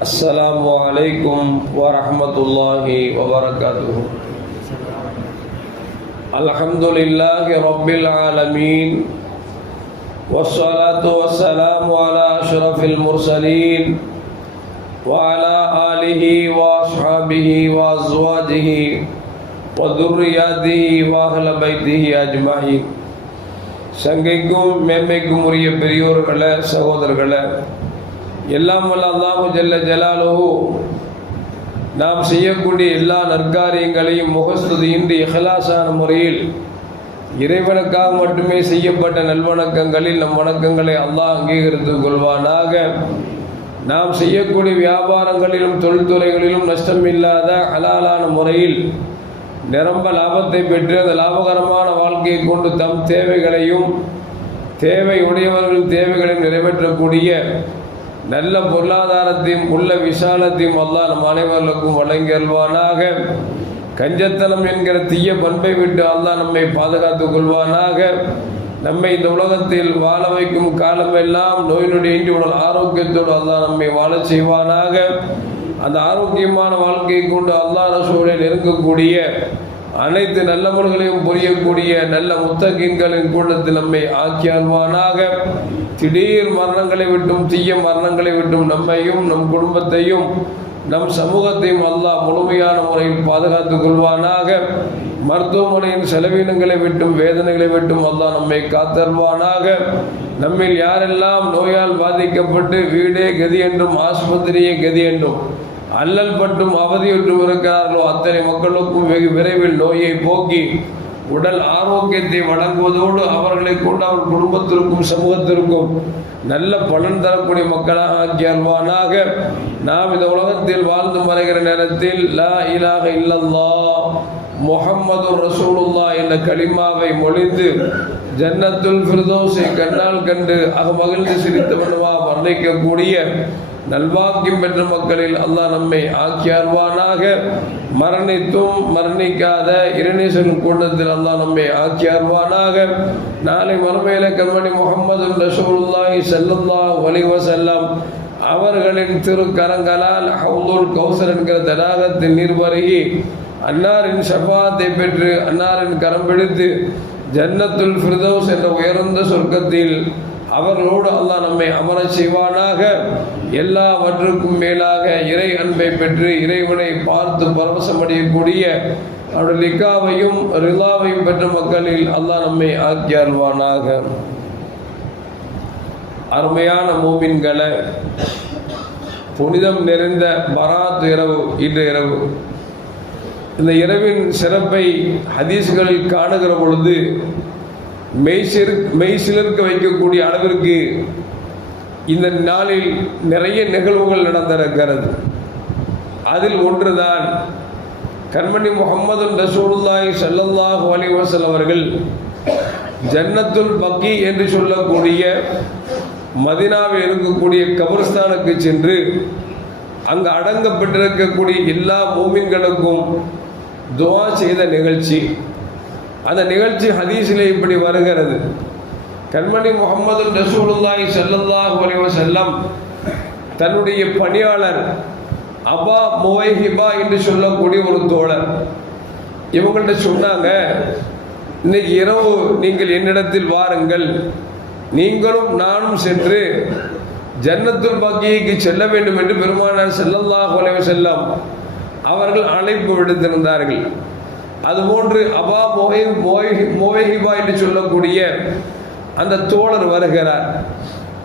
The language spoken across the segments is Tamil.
السلام عليكم ورحمة الله وبركاته. الحمد لله رب العالمين والصلاة والسلام على أشرف المرسلين وعلى آله وأصحابه وأزواجه وذرياته وأهل بيته أجمعين. சங்கைக்கும் மேன்மைக்கும் உரிய பெரியோர்களே, சகோதரர்களே, எல்லாம் வல்ல அல்லாஹு ஜல்ல ஜலாலுஹு நாம் செய்யக்கூடிய எல்லா நற்காரியங்களையும் முகஸ்துதியின்றி இஹ்லாஸான முறையில் இறைவனுக்காக மட்டுமே செய்யப்பட்ட நல்வணக்கங்களில் நம் வணக்கங்களை அல்லாஹ் அங்கீகரித்துக் கொள்வானாக. நாம் செய்யக்கூடிய வியாபாரங்களிலும் தொழில்துறைகளிலும் நஷ்டமில்லாத ஹலாலான முறையில் நிரம்ப லாபத்தை பெற்று அந்த லாபகரமான வாழ்க்கையை கொண்டு தம் தேவைகளையும் தேவை உடையவர்களின் தேவைகளையும் நிறைவேற்றக்கூடிய நல்ல பொருளாதாரத்தையும் உள்ள விசாலத்தையும் அல்லாஹ் நம் அனைவர்களுக்கும் வழங்கி அல்வானாக. கஞ்சத்தனம் என்கிற தீய பண்பை விட்டு அல்லாஹ் நம்மை பாதுகாத்துக் கொள்வானாக. நம்மை இந்த உலகத்தில் வாழ வைக்கும் காலமெல்லாம் நோய் நொடியின்றி உடல் ஆரோக்கியத்தோடு அல்லாஹ் நம்மை வாழச் செய்வானாக. அந்த ஆரோக்கியமான வாழ்க்கையை கொண்டு அல்லாஹ் ரசூலை நெருங்கக்கூடிய அனைத்து நல்ல முறைகளையும் புரியக்கூடிய நல்ல முத்தகீன்களின் கூட்டத்தில் நம்மை ஆக்கி அல்வானாக. திடீர் மரணங்களை விட்டும் தீய மரணங்களை விட்டும் நம்மையும் நம் குடும்பத்தையும் நம் சமூகத்தையும் அல்லாஹ் முழுமையான முறையில் பாதுகாத்துக் கொள்வானாக. மருத்துவமனையின் செலவினங்களை விட்டும் வேதனைகளை விட்டும் அல்லாஹ் நம்மை காத்தல்வானாக. நம்மில் யாரெல்லாம் நோயால் பாதிக்கப்பட்டு வீடே கதி என்றும் ஆஸ்பத்திரியே கதி என்றும் அல்லல் பட்டும் அவதியுற்றும் இருக்கிறார்களோ அத்தனை மக்களுக்கும் வெகு விரைவில் நோயை போக்கி உடல் ஆரோக்கியத்தை வழங்குவதோடு அவர்களை கொண்டு அவர் குடும்பத்திற்கும் சமூகத்திற்கும் நல்ல பலன் தரக்கூடிய மக்களாக ஆக்கி அல்வானாக. நாம் இந்த உலகத்தில் வாழ்ந்து மறைகிற நேரத்தில் லா இலாஹ இல்லல்லாஹ் முஹம்மது ரசூலுல்லாஹ் என்ற கலிமாவை மொழிந்து ஜன்னத்துல் ஃபிர்தௌஸை கண்ணால் கண்டு மகிழ்ந்து சிரித்தவனுவா வர்ணிக்கக்கூடிய நல்வாக்கியம் பெற்ற மக்களில் அல்லாஹ் நம்மை ஆக்கி அல்வானாக. மரணித்தும் மரணிக்காத இறைநேசன் கூட்டத்தில் அல்லாஹ் நம்மை ஆக்கி அல்வானாக. நாளை மறுமையில கண்மணி முஹம்மது ரசூலுல்லாஹி ஸல்லல்லாஹு அலைஹி வஸல்லம் அவர்களின் திருக்கரங்களால் ஹவுதுல் கௌசர் என்கிற தடாகத்தின் நீர் பருகி அன்னாரின் ஷஃபாத்தை பெற்று அன்னாரின் கரம் பிடித்து ஜன்னத்துல் ஃபிர்தௌஸ் என்ற உயர்ந்த சொர்க்கத்தில் அவர்களோடு அல்லாஹ் நம்மை அமரச் செய்வானாக. எல்லாவற்றுக்கும் மேலாக இறை அன்பை பெற்று இறைவனை பார்த்து பரவசமடையக்கூடிய அவருடைய லிக்காவையும் ரிலாவையும் பெற்ற மக்களில் அல்லாஹ் நம்மை ஆக்கி அருள்வானாக. அருமையான மூமின்களை, புனிதம் நிறைந்த பராத் இரவு இன்று இரவு. இந்த இரவின் சிறப்பை ஹதீஸ்களில் காணுகிற பொழுது மெய்சிலிருக்க வைக்கக்கூடிய அளவிற்கு இந்த நாளில் நிறைய நிகழ்வுகள் நடந்திருக்கிறது. அதில் ஒன்றுதான் கண்மணி முஹம்மது ரசூலுல்லாஹி ஸல்லல்லாஹு அலைஹி வஸல்லம் அவர்கள் ஜன்னத்துல் பக்கி என்று சொல்லக்கூடிய மதீனாவில் இருக்கக்கூடிய கபர்ஸ்தானுக்கு சென்று அங்கு அடங்கப்பட்டிருக்கக்கூடிய எல்லா மூமின்களுக்கும் துஆ செய்த நிகழ்ச்சி. அந்த நிகழ்ச்சி ஹதீஸிலே இப்படி வருகிறது. கண்மணி முஹம்மது ரசூலுல்லாஹி ஸல்லல்லாஹு அலைஹி வஸல்லம் தன்னுடைய பணியாளர் அபா முவைஹிபா என்று சொல்லக்கூடிய ஒரு தோழர், இவங்கள்ட்ட சொன்னாங்க, இன்னைக்கு இரவு நீங்கள் என்னிடத்தில் வாருங்கள், நீங்களும் நானும் சென்று ஜன்னத்துல் பக்கிக்கு செல்ல வேண்டும் என்று பெருமானார் ஸல்லல்லாஹு அலைஹி வஸல்லம் அவர்கள் அழைப்பு விடுத்திருந்தார்கள். அதுபோன்று அபா முவைஹிபா என்று சொல்லக்கூடிய அந்த தோழர் வருகிறார்.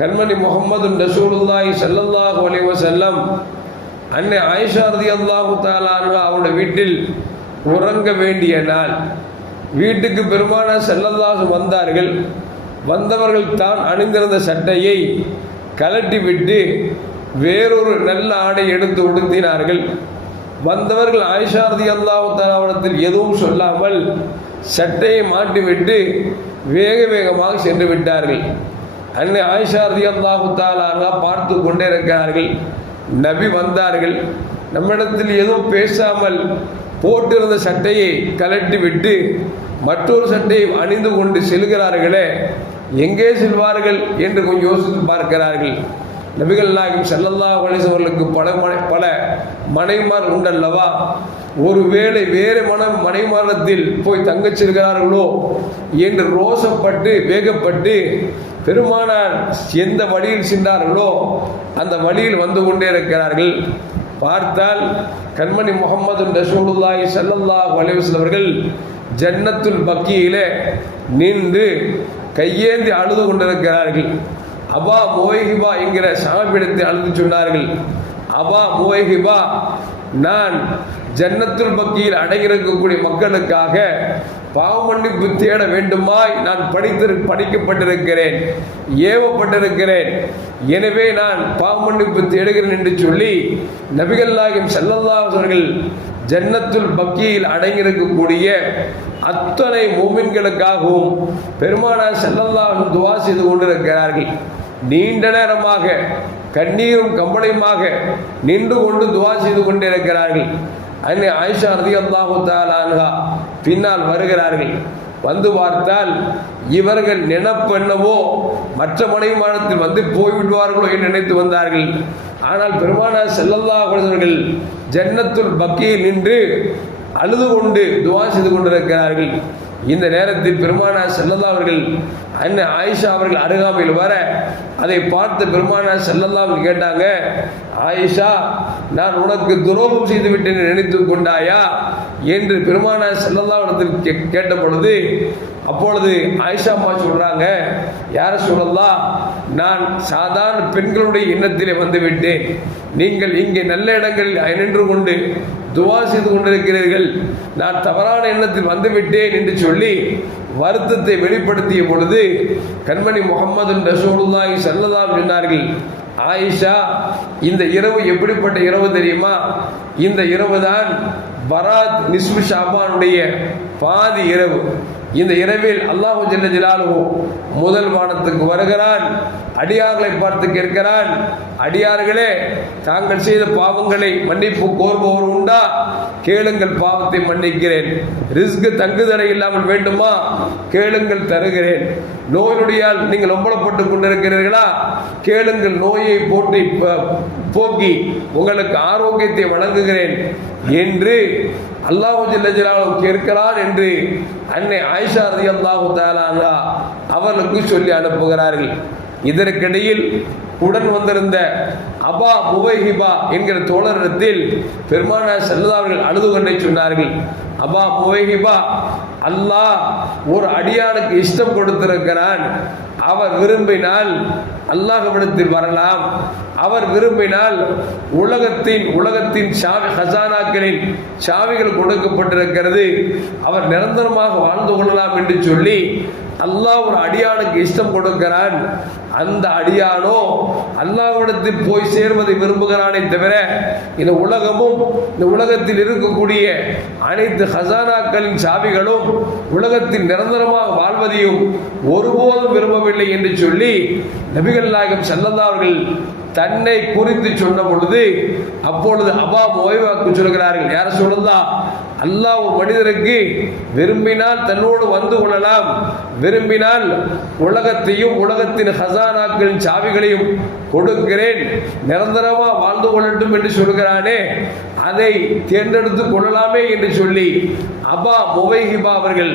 கண்மணி முஹம்மது ரசூலுல்லாஹி ஸல்லல்லாஹு அலைஹி வஸல்லம் அன்னை ஆயிஷா ரலியல்லாஹு தஆலா அன்ஹா அவருடைய வீட்டில் உறங்க வேண்டிய நாள். வீட்டுக்கு பெருமானார் ஸல்லல்லாஹு வந்தார்கள். வந்தவர்கள் தான் அணிந்திருந்த சட்டையை கலட்டி விட்டு வேறொரு நல்ல ஆடை எடுத்து உடுத்தினார்கள். வந்தவர்கள் ஆயிஷா ரலியல்லாஹு தஆலா அவரிடத்தில் எதுவும் சொல்லாமல் சட்டையை மாட்டிவிட்டு வேக வேகமாக சென்று விட்டார்கள். அன்னை ஆயிஷா ரலியல்லாஹு தஆலா பார்த்து கொண்டே இருக்கிறார்கள். நபி வந்தார்கள். நம்மிடத்தில் எதுவும் பேசாமல் போட்டிருந்த சட்டையை கலட்டி விட்டு மற்றொரு சட்டையை அணிந்து கொண்டு செல்கிறார்களே, எங்கே செல்வார்கள் என்று கொஞ்சம் யோசித்து பார்க்கிறார்கள். நபிகள் நாயகம் ஸல்லல்லாஹு அலைஹி அவர்களுக்கு பல மனைமார் உண்டல்லவா, ஒருவேளை வேறு மனைமாரத்தில் போய் தங்கச்சிருக்கிறார்களோ என்று ரோசப்பட்டு வேகப்பட்டு பெருமானார் எந்த வழியில் சென்றார்களோ அந்த வழியில் வந்து கொண்டே இருக்கிறார்கள். பார்த்தால் கண்மணி முஹம்மது ரசூலுல்லாஹி ஸல்லல்லாஹு அலைஹி வஸல்லம் அவர்கள் ஜன்னத்துல் பக்கியிலே நின்று கையேந்தி அழுது கொண்டிருக்கிறார்கள். அபா முவைஹிபா என்கிற சாபிடத்தை அழுது சொன்னார்கள், அபா முவைஹிபா, நான் ஜன்னத்துல் பக்கியில் அடங்கியிருக்கக்கூடிய மக்களுக்காக பாவ மன்னிப்பு தேட வேண்டுமாய் நான் படிக்கப்பட்டிருக்கிறேன், ஏவப்பட்டிருக்கிறேன். எனவே நான் பாவ மன்னிப்பு தேடுகிறேன் என்று சொல்லி நபிகள் நாயகம் ஸல்லல்லாஹு அலைஹி அவர்கள் ஜன்னத்துல் பக்கியில் அடங்கியிருக்கக்கூடிய அத்தனை மூமின்களுக்காகவும் பெருமானார் ஸல்லல்லாஹு அலைஹி துஆ செய்து கொண்டிருக்கிறார்கள். நீண்ட நேரமாக கண்ணீரும் கம்பளையுமாக நின்று கொண்டு துஆ செய்து கொண்டிருக்கிறார்கள். அன்னை ஆயிஷா ரலியல்லாஹு தஆலா அன்ஹா பின்னால் வருகிறார்கள். வந்து பார்த்தால் இவர்கள் நினைப்பு என்னவோ மற்ற மனைவிமானத்தில் வந்து போய்விடுவார்களோ என்று நினைத்து வந்தார்கள். ஆனால் பெருமானார் ஸல்லல்லாஹு அலைஹி அவர்கள் ஜன்னத்துல் பக்கியில் நின்று அழுது கொண்டு துஆ செய்து கொண்டிருக்கிறார்கள். இந்த நேரத்தில் பெருமானார் ஸல்லல்லாஹு அவர்கள் அன்னை ஆயிஷா அவர்கள் அருகாமையில் வர அதை பார்த்து பெருமானார் ஸல்லல்லாஹு அலைஹி கேட்டாங்க, ஆயிஷா, நான் உனக்கு துரோகம் செய்து விட்டேன் நினைத்து கொண்டாயா என்று பெருமானார் ஸல்லல்லாஹு அலைஹி கேட்ட பொழுது, அப்பொழுது ஆயிஷா அம்மா சொல்றாங்க, யார சொல்லலாம், நான் சாதாரண பெண்களுடைய எண்ணத்திலே வந்து விட்டேன், நீங்கள் இங்கே நல்ல இடங்களில் நின்று கொண்டு துஆ செய்து கொண்டிருக்கிறீர்கள், நான் தவறான எண்ணத்தில் வந்துவிட்டேன் என்று சொல்லி வருத்தத்தை வெளிப்படுத்திய பொழுது கண்மணி முஹம்மது ரசூலுல்லாஹி ஸல்லல்லாஹு அலைஹி சொன்னார்கள், ஆயிஷா, இந்த இரவு எப்படிப்பட்ட இரவு தெரியுமா? இந்த இரவு தான் பராத் நிஸ்ஃபு ஷாபானுடைய பாதி இரவு. இந்த இரவில் அல்லாஹ் ஜல்ல ஜலாலுஹு முதல் வானத்துக்கு வருகிறான், அடியார்களை பார்த்து கேட்கிறான், அடியார்களே, தாங்கள் செய்த பாவங்களை மன்னிப்பு கோருபவர் உண்டா? கேளுங்கள், பாவத்தை மன்னிக்கிறேன். ரிஸ்க் தங்குதடை இல்லாமல் வேண்டுமா? கேளுங்கள், தருகிறேன். நோயினுடையால் நீங்கள் ஒம்பளப்பட்டு கொண்டிருக்கிறீர்களா? கேளுங்கள், நோயை போக்கி உங்களுக்கு ஆரோக்கியத்தை வழங்குகிறேன் என்று அல்லாஹ் ஜல்ல ஜலாலுஹு கேட்கிறான் என்று அன்னை ஆயிஷா ரலியல்லாஹு தஆலா அன்ஹா அவர்களுக்கு சொல்லி அனுப்புகிறார்கள். இதற்கிடையில் உடன் வந்திருந்த அபா முவைஹிபா என்கிற தோழரிடத்தில் பெருமானார் ஸல்லல்லாஹு அலைஹி அவர்கள் அழுது கொண்டே சொன்னார்கள், அபா முவைஹிபா, அல்லாஹ் ஒரு அடியானுக்கு இஷ்டம் கொடுத்திருக்கிறான். அவர் விரும்பினால் அல்லாஹ்விடத்தில் வரலாம், அவர் விரும்பினால் உலகத்தின் சாவி ஹசானாக்களின் சாவிகள் கொடுக்கப்பட்டிருக்கிறது, அவர் நிரந்தரமாக வாழ்ந்து கொள்ளலாம் என்று சொல்லி அல்லாஹ் ஒரு அடியானுக்கு இஷ்டம் கொடுக்கிறான். அந்த அடியானோ அல்லாஹ்விடத்தில் போய் சேர்வதை விரும்புகிறானே தவிர இந்த உலகத்தில் இருக்கக்கூடிய அனைத்து ஹசானாக்களின் சாவிகளும் உலகத்தில் நிரந்தரமாக வாழ்வதையும் ஒருபோதும் விரும்பவில்லை என்று சொல்லி நபிகள் நாயகம் ஸல்லல்லாஹு அவர்கள் தன்னை குறித்து சொன்ன பொழுது அப்பொழுது அபா முவைஹிபாக்கு சொல்கிறார்கள், யார சொல்லலாம், அல்லாஹ் ஒரு மனிதருக்கு விரும்பினால் தன்னோடு வந்து கொள்ளலாம், விரும்பினால் உலகத்தையும் உலகத்தின் ஹசானாக்களின் சாவிகளையும் கொடுக்கிறேன், நிரந்தரமா வாழ்ந்து கொள்ளட்டும் என்று சொல்கிறானே, அதை தேர்ந்தெடுத்து கொள்ளலாமே என்று சொல்லி அபா முவைஹிபா அவர்கள்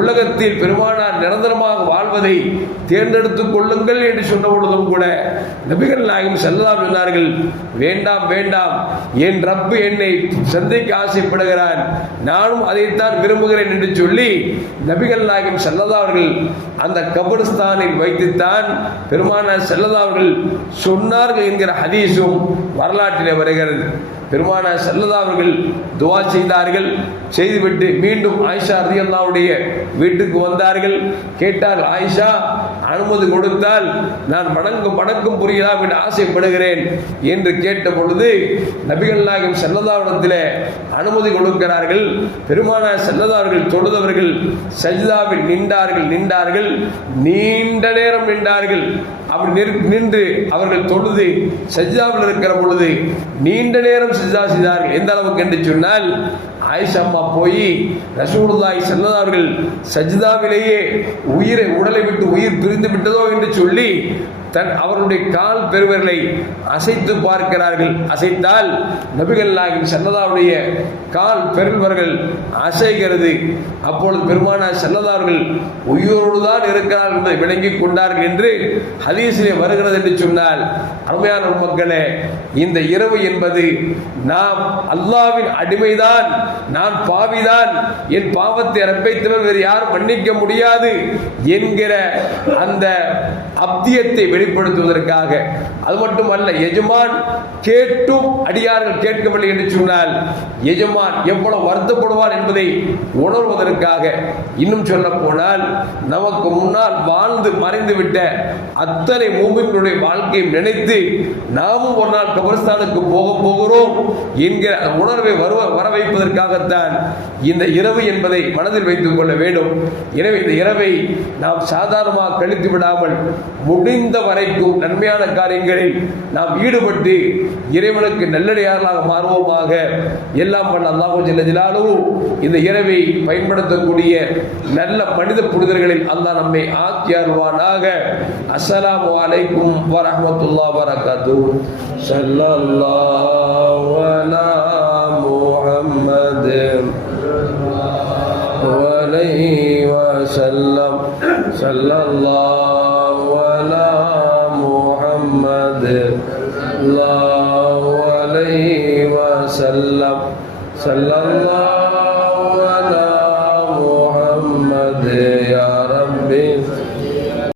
உலகத்தில் பெருமானார் நிரந்தரமாக வாழ்வதை தேர்ந்தெடுத்துக் கொள்ளுங்கள் என்று சொன்ன பொழுதும் கூட நபிகள் நாயகம் ஸல்லல்லாஹு அலைஹி சொன்னார்கள், வேண்டாம் வேண்டாம், என் ரப்பு என்னை சந்திக்க ஆசைப்படுகிறான், நானும் அதைத்தான் விரும்புகிறேன் என்று சொல்லி நபிகள் நாயகம் ஸல்லல்லாஹு அவர்கள் அந்த கபர்ஸ்தானில் வைத்துத்தான் பெருமானார் ஸல்லல்லாஹு அவர்கள் சொன்னார்கள் என்கிற ஹதீஸும் வரலாற்றிலே வருகிறது. பெருமானார் ஸல்லல்லாஹு அவர்கள் துஆ செய்தார்கள். செய்துவிட்டு மீண்டும் ஆயிஷா ரலியல்லாஹுடைய வீட்டுக்கு வந்தார்கள். கேட்டால், ஆயிஷா, அனுமதி கொடுத்தால் நான் வணக்கம் புரியலாம் என்று ஆசைப்படுகிறேன் என்று கேட்ட பொழுது நபிகள் நாயகம் ஸல்லல்லாஹு அலைஹி வஸல்லம் அனுமதி கொடுக்கிறார்கள். பெருமானார் ஸல்லல்லாஹு அவர்கள் தொழுதவர்கள் சஜ்தாவில் நின்றார்கள், நீண்ட நேரம் நின்றார்கள். அப்படி நின்று அவர்கள் தொழுது சஜ்ஜாவில் இருக்கிற பொழுது நீண்ட நேரம் சஜ்ஜா செய்தார்கள். எந்த அளவுக்கு என்று சொன்னால், ஆயிஷா அம்மா போய் ரசூலுல்லாஹி ஸல்லல்லாஹு அலைஹி அவர்கள் சஜ்தாவிலேயே உடலை விட்டு உயிர் பிரிந்து விட்டதோ என்று சொல்லி அவருடைய கால் பெருவர்களை அசைத்து பார்க்கிறார்கள். அசைத்தால் நபிகள் நாயகம் ஸல்லல்லாஹுடைய கால் பெருவர்கள் அசைகிறது. அப்பொழுது பெருமானார் ஸல்லல்லாஹு அவர்கள் உயிரோடு தான் இருக்கிறார்கள் என்பதை விளங்கிக் கொண்டார்கள் என்று ஹதீஸிலே வருகிறது என்று சொன்னால், அருமையான மக்களே, இந்த இரவு என்பது நாம் அல்லாஹ்வின் அடிமைதான், நான் பாவிதான், என் பாவத்தை ரப்பை தவிர வேறு யாரும் மன்னிக்க முடியாது என்கிற அந்த அப்தியத்தை வெளிப்படுத்துவதற்காக, அது மட்டுமல்ல, எஜமான் கேட்டும் அடியார்கள் கேட்கவில்லை என்று சொன்னால் எஜமான் எவ்வளவு வருத்தப்படுவார் என்பதை உணர்வதற்காக, இன்னும் சொல்ல போனால் நமக்கு முன்னால் வாழ்ந்து மறைந்துவிட்ட அத்தனை மூமின்களுடைய வாழ்க்கையை நினைத்து நாமும் ஒரு நாள் கபரிஸ்தானுக்கு போக போகிறோம் என்கிற உணர்வை வர வைப்பதற்காகத்தான் இந்த இரவு என்பதை மனதில் வைத்துக் கொள்ள வேண்டும். எனவே இந்த இரவை நாம் சாதாரணமாக கழித்து விடாமல் முடிந்த வரைக்கும் நன்மையான காரியங்களில் நாம் ஈடுபட்டு இறைவனுக்கு நல்லடியார்களாக மாறுவோமாக. எல்லாம் வல்ல அல்லாஹ் ஜல்ல ஜலாலுஹு இந்த இரவை பயன்படுத்தக்கூடிய நல்ல மனித புனிதர்களில் அல்லாஹ் நம்மை ஆக்கி அருள்வானாக. அஸ்ஸலாமு அலைக்கும் வரஹ்மத்துல்லாஹி வபரகாத்துஹு. ஸல்லல்லாஹு அலா முஹம்மத் வலைஹி வஸல்லம். ஸல்லல்லாஹு அலா முஹம்மத் ஸல்லல்லாஹு அலைஹி வஸல்லம். ஸல்லல்லாஹு